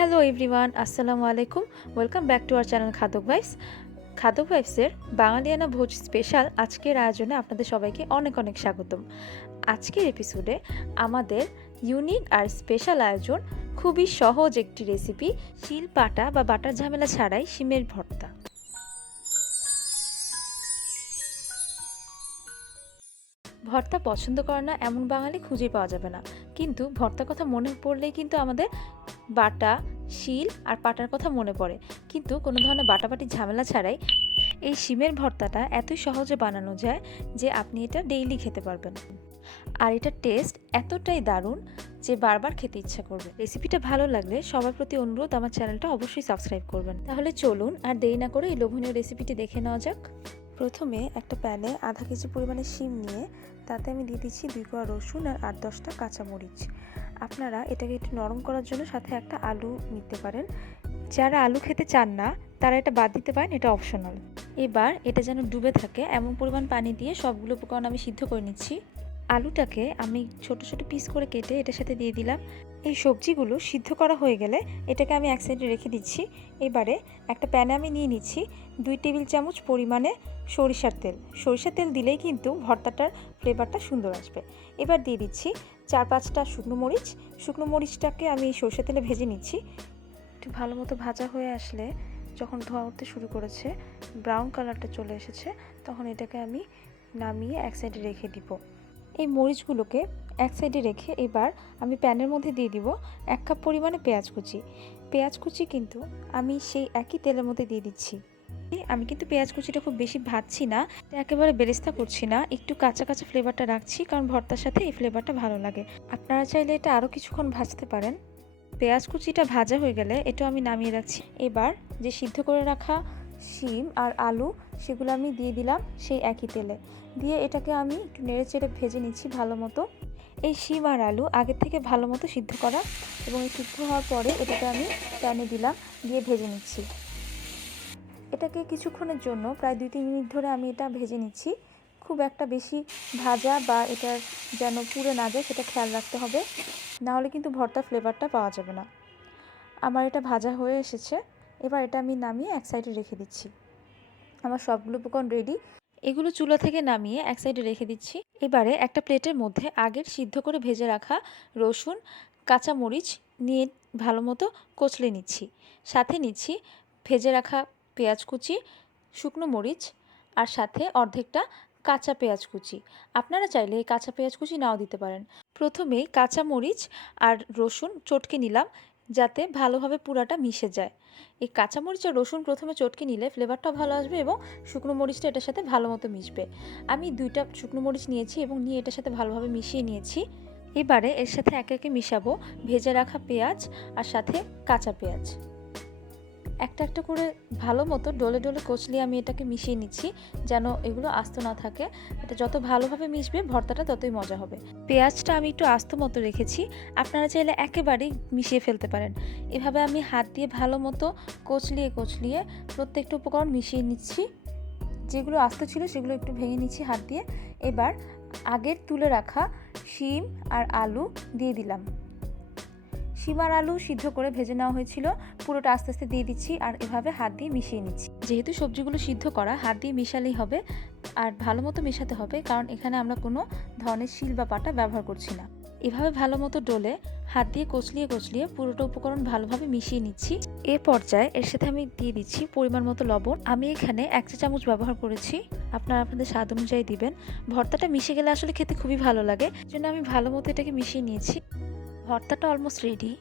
Hello everyone, আসসালামু আলাইকুম। Welcome back to our channel Khadok vibes. Khadok ভাইবসের বাঙালিয়ানা ভোজ স্পেশাল আজকের আয়োজনে আপনাদের সবাইকে অনেক অনেক স্বাগতম। আজকের এপিসোডে আমাদের ইউনিক আর স্পেশাল আয়োজন, খুবই সহজ একটি রেসিপি, শিল পাটা বা বাটার ঝামেলা ছাড়াই শিমের ভর্তা। ভর্তা পছন্দ করে না এমন বাঙালি খুঁজে পাওয়া যাবে না, কিন্তু ভর্তার কথা মনে পড়লেই কিন্তু আমাদের বাটা, শিল আর পাটার কথা মনে পড়ে। কিন্তু কোনো ধরনের বাটাবাটি ঝামেলা ছাড়াই এই শিমের ভর্তাটা এতই সহজে বানানো যায় যে আপনি এটা ডেইলি খেতে পারবেন। আর এটার টেস্ট এতটাই দারুণ যে বারবার খেতে ইচ্ছা করবে। রেসিপিটা ভালো লাগলে সবার প্রতি অনুরোধ, আমার চ্যানেলটা অবশ্যই সাবস্ক্রাইব করবেন। তাহলে চলুন আর দেরি না করে এই লোভনীয় রেসিপিটি দেখে নেওয়া যাক। প্রথমে একটা প্যানে আধা কেজি পরিমাণে শিম নিয়ে তাতে আমি দিয়ে দিচ্ছি 2 কোয়া রসুন আর 8-10টা কাঁচামরিচ। আপনারা এটাকে একটু নরম করার জন্য সাথে একটা আলু নিতে পারেন। যারা আলু খেতে চান না তারা এটা বাদ দিতে পারেন, এটা অপশনাল। এবার এটা যেন ডুবে থাকে এমন পরিমাণ পানি দিয়ে সবগুলো উপকরণ আমি সিদ্ধ করে নিচ্ছি। আলুটাকে আমি ছোট ছোট পিস করে কেটে এটার সাথে দিয়ে দিলাম। এই সবজিগুলো সিদ্ধ করা হয়ে গেলে এটাকে আমি এক সাইডে রেখে দিচ্ছি। এবারে একটা প্যানে আমি নিয়ে নিচ্ছি 2 টেবিল চামচ পরিমাণে সরিষার তেল। সরিষার তেল দিলেই কিন্তু ভর্তাটার ফ্লেভারটা সুন্দর আসবে। এবার দিয়ে দিচ্ছি 4-5টা শুকনো মরিচ। শুকনো মরিচটাকে আমি সরিষার তেলে ভেজে নিচ্ছি। একটু ভালো মতো ভাজা হয়ে আসলে, যখন ধোঁয়া উঠতে শুরু করেছে, ব্রাউন কালারটা চলে এসেছে, তখন এটাকে আমি নামিয়ে এক সাইডে রেখে দিব। এই মরিচগুলোকে এক সাইডে রেখে এবার আমি প্যানের মধ্যে দিয়ে দিব 1 কাপ পরিমাণে পেঁয়াজ কুচি। পেঁয়াজ কুচি কিন্তু আমি সেই একই তেলের মধ্যে দিয়ে দিচ্ছি। আমি কিন্তু পেঁয়াজ কুচিটা খুব বেশি ভাজছি না, একেবারে বেরেস্তা করছি না, একটু কাঁচা কাঁচা ফ্লেভারটা রাখছি, কারণ ভর্তার সাথে এই ফ্লেভারটা ভালো লাগে। আপনারা চাইলে এটা আরও কিছুক্ষণ ভাজতে পারেন। পেঁয়াজ কুচিটা ভাজা হয়ে গেলে এটা আমি নামিয়ে রাখছি। এবার যে সিদ্ধ করে রাখা শিম আর আলু, সেগুলো আমি দিয়ে দিলাম সেই একই তেলে। দিয়ে এটাকে আমি একটু নেড়ে চেড়ে ভেজে নিচ্ছি ভালো মতো। এই শিম আর আলু আগের থেকে ভালো মতো সিদ্ধ করা, এবং এই সিদ্ধ হওয়ার পরে এটাকে আমি প্যানে দিলাম, দিয়ে ভেজে নিচ্ছি। এটাকে কিছুক্ষণের জন্য প্রায় 2-3 মিনিট ধরে আমি এটা ভেজে নিচ্ছি। খুব একটা বেশি ভাজা বা এটার যেন পুড়ে না যায় সেটা খেয়াল রাখতে হবে, নাহলে কিন্তু ভর্তার ফ্লেভারটা পাওয়া যাবে না। আমার এটা ভাজা হয়ে এসেছে। এবার এটা আমি নামিয়ে এক সাইডে রেখে দিচ্ছি। আমার সবগুলো উপকরণ রেডি। এগুলো চুলা থেকে নামিয়ে এক সাইডে রেখে দিচ্ছি। এবারে একটা প্লেটের মধ্যে আগের সিদ্ধ করে ভেজে রাখা রসুন, কাঁচামরিচ নিয়ে ভালো মতো কচলে নিচ্ছি। সাথে নিচ্ছি ভেজে রাখা পেঁয়াজ কুচি, শুকনো মরিচ, আর সাথে অর্ধেকটা কাঁচা পেঁয়াজ কুচি। আপনারা চাইলে এই কাঁচা পেঁয়াজ কুচি নাও দিতে পারেন। প্রথমেই কাঁচামরিচ আর রসুন চটকে নিলাম, যাতে ভালোভাবে পুরাটা মিশে যায়। এই কাঁচামরিচ আর রসুন প্রথমে চটকে নিলে ফ্লেভারটাও ভালো আসবে এবং শুকনো মরিচটা এটার সাথে ভালো মতো মিশবে। আমি 2টা শুকনো মরিচ নিয়েছি এবং নিয়ে এটার সাথে ভালোভাবে মিশিয়ে নিয়েছি। এবারে এর সাথে একে একে মিশাবো ভেজে রাখা পেঁয়াজ আর সাথে কাঁচা পেঁয়াজ। একটা একটা করে ভালো মতো ডলে ডলে কচলিয়ে আমি এটাকে মিশিয়ে নিচ্ছি, যেন এগুলো আস্ত না থাকে। এটা যত ভালোভাবে মিশবে ভর্তাটা ততই মজা হবে। পেঁয়াজটা আমি একটু আস্ত মতো রেখেছি, আপনারা চাইলে একেবারেই মিশিয়ে ফেলতে পারেন। এভাবে আমি হাত দিয়ে ভালো মতো কচলিয়ে কচলিয়ে প্রত্যেকটা উপকরণ মিশিয়ে নিচ্ছি। যেগুলো আস্ত ছিল সেগুলো একটু ভেঙে নিচ্ছি হাত দিয়ে। এবার আগের তুলে রাখা শিম আর আলু দিয়ে দিলাম। শিম আর আলু সিদ্ধ করে ভেজে নেওয়া হয়েছিল, পুরোটা আস্তে আস্তে দিয়ে দিচ্ছি আর এভাবে হাত দিয়ে মিশিয়ে নিচ্ছি। যেহেতু সবজিগুলো সিদ্ধ করা, হাত দিয়ে মিশালেই হবে, আর ভালো মতো মেশাতে হবে, কারণ এখানে আমরা কোনো ধরনের শিল বা পাটা ব্যবহার করছি না। এভাবে ভালো মতো ডলে হাত দিয়ে কচলিয়ে কচলিয়ে পুরোটা উপকরণ ভালোভাবে মিশিয়ে নিচ্ছি। এ পর্যায়ে এর সাথে আমি দিয়ে দিচ্ছি পরিমাণ মতো লবণ। আমি এখানে 1 চা চামচ ব্যবহার করেছি, আপনারা আপনাদের স্বাদ অনুযায়ী দিবেন। ভর্তাটা মিশে গেলে আসলে খেতে খুবই ভালো লাগে, জন্য আমি ভালো মতো এটাকে মিশিয়ে নিয়েছি। ভর্তাটা অলমোস্ট রেডি।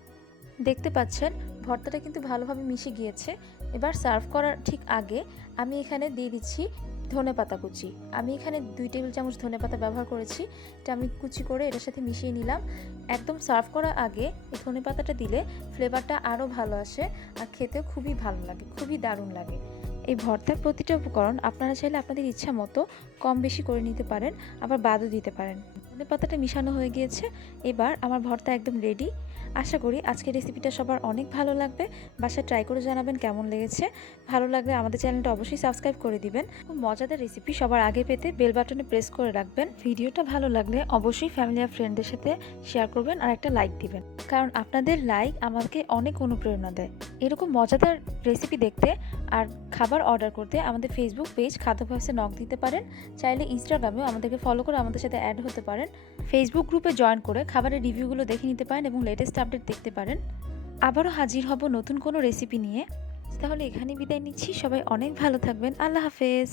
দেখতে পাচ্ছেন ভর্তাটা কিন্তু ভালোভাবে মিশে গিয়েছে। এবার সার্ভ করার ঠিক আগে আমি এখানে দিয়ে দিচ্ছি ধনেপাতা কুচি। আমি এখানে 2 টেবিল চামচ ধনেপাতা ব্যবহার করেছি। এটা আমি কুচি করে এটার সাথে মিশিয়ে নিলাম। একদম সার্ভ করার আগে এই ধনেপাতাটা দিলে ফ্লেভারটা আরও ভালো আসে আর খেতেও খুবই ভালো লাগে, খুবই দারুণ লাগে। এই ভর্তার প্রতিটা উপকরণ আপনারা চাইলে আপনাদের ইচ্ছা মতো কম বেশি করে নিতে পারেন, আবার বাদও দিতে পারেন। ধনেপাতাটা মিশানো হয়ে গিয়েছে। এবার আমার ভর্তা একদম রেডি। আশা করি আজকের রেসিপিটা সবার অনেক ভালো লাগবে। বাসায় ট্রাই করে জানাবেন কেমন লেগেছে। ভালো লাগলে আমাদের চ্যানেলটা অবশ্যই সাবস্ক্রাইব করে দিবেন। খুব মজাদার রেসিপি সবার আগে পেতে বেল বাটনে প্রেস করে রাখবেন। ভিডিওটা ভালো লাগলে অবশ্যই ফ্যামিলি আর ফ্রেন্ডদের সাথে শেয়ার করবেন আর একটা লাইক দিবেন, কারণ আপনাদের লাইক আমাকে অনেক অনুপ্রেরণা দেয়। এরকম মজাদার রেসিপি দেখতে আর খাবার অর্ডার করতে আমাদের ফেসবুক পেজ খাদ্য ভয়েসে নক দিতে পারেন। চাইলে ইনস্টাগ্রামেও আমাদেরকে ফলো করে আমাদের সাথে অ্যাড হতে পারেন। ফেসবুক গ্রুপে জয়েন করে খাবারের রিভিউগুলো দেখে নিতে পারেন এবং লেটেস্ট আপডেট দেখতে পারেন। আবারও হাজির হব নতুন কোনো রেসিপি নিয়ে। তাহলে এখানেই বিদায় নিচ্ছি। সবাই অনেক ভালো থাকবেন। আল্লাহ হাফেজ।